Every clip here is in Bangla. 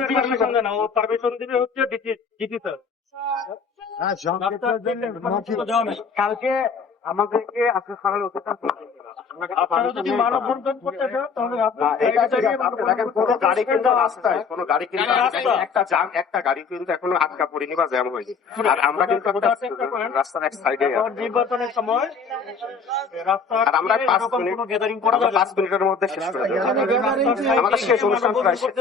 পারমিশন দেয় না, ও পারমিশন দিবে হচ্ছে ডিটি স্যার। হ্যাঁ, সংক্ষিপ্তের জন্য মৌখিক। কালকে আমাদেরকে আজকে সকালে অতিক্রম করতে হবে। আপনারা যদি মানববন্ধন করতে চান তাহলে না, এটা ঠিক আছে। আপনি দেখেন কোনো গাড়ি কিন্তু রাস্তায়, কোনো গাড়ি কিন্তু একটা গাড়ি কিন্তু এখনো আটকা পড়েনি বা জ্যাম হয়নি। আর আমরা কিন্তু একটা রাস্তার এক সাইডে আছি। নির্বাচনের সময় রাস্তা আর আমরা 5 মিনিট গ্যাদারিং করা আমরা 5 মিনিটের মধ্যে শেষ করে দেবো। আমাদের শেষ অনুষ্ঠান প্রায় শেষ।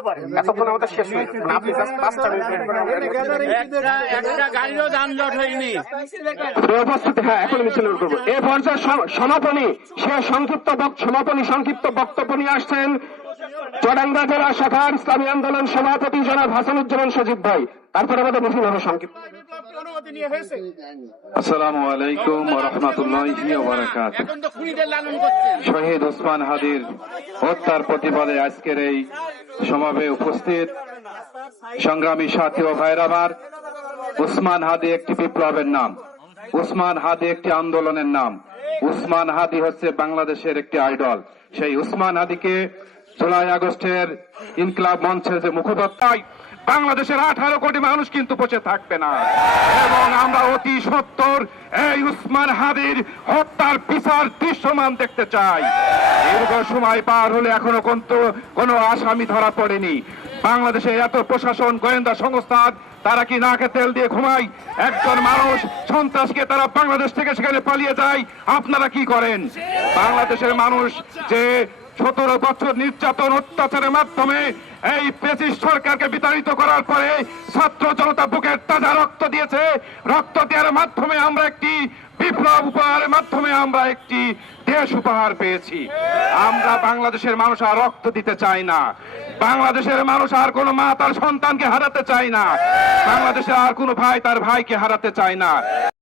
এতক্ষণ আমাদের শেষ হয়ে গেছে। আপনি জাস্ট 5টা মিনিট wait করেন। একটা গাড়িরও যানজট হয়নি। উপস্থিত, হ্যাঁ, এখন মিছিল করবো। এ পর্যায়ে সমাপনী সংক্ষিপ্ত বক্তব্য নিয়ে আসছেন চুয়াডাঙ্গা জেলা শাখার ইসলামী আন্দোলন সভাপতি জনাব হাসানুজ্জামান সজীব ভাই। তারপরে আমাদের মিছিল হবে সংক্ষিপ্ত। আসসালামু আলাইকুম ওয়া রাহমাতুল্লাহি ওয়া বারাকাতুহু। এখন তো খুনিদের লালন করছেন। শহীদ ওসমান হাদির হত্যার প্রতিবাদে আজকের এই সমাবেশে উপস্থিত সংগ্রামী সাথী ও ভাইরা আমার, ওসমান হাদি একটি বিপ্লবের নাম, ওসমান হাদি একটি আন্দোলনের নাম, ওসমান হাদি হচ্ছে বাংলাদেশের একটি আইডল। সেই ওসমান হাদিকে জুলাই আগস্টের ইনকিলাব মঞ্চের যে মুখপাত্র, বাংলাদেশের 18 কোটি মানুষ কিন্তু বসে থাকবে না এবং আমরা অতি সত্বর এই ওসমান হাদির হত্যার বিচার দৃশ্যমান দেখতে চাই। দীর্ঘ সময় পার হলে এখনো কিন্তু কোনো আসামি ধরা পড়েনি। বাংলাদেশে এত প্রশাসন, গোয়েন্দা সংস্থা, তারা কি নাকে তেল দিয়ে ঘুমায়? একজন মানুষ সন্ত্রাসকে তারা বাংলাদেশ থেকে সেখানে পালিয়ে যায়, আপনারা কি করেন? বাংলাদেশের মানুষ যে 17 বছর নির্যাতন অত্যাচারের মাধ্যমে এই ফ্যাসিস্ট সরকারকে বিতাড়িত করার পরে ছাত্র জনতা বুকের তাজা রক্ত দিয়েছে। রক্ত দেওয়ার মাধ্যমে আমরা একটি বিপ্লব উপহারের মাধ্যমে আমরা একটি দেশ উপহার পেয়েছি। আমরা বাংলাদেশের মানুষ আর রক্ত দিতে চাই না। বাংলাদেশের মানুষ আর কোনো মা তার সন্তানকে হারাতে চায় না। বাংলাদেশের আর কোনো ভাই তার ভাইকে হারাতে চায় না।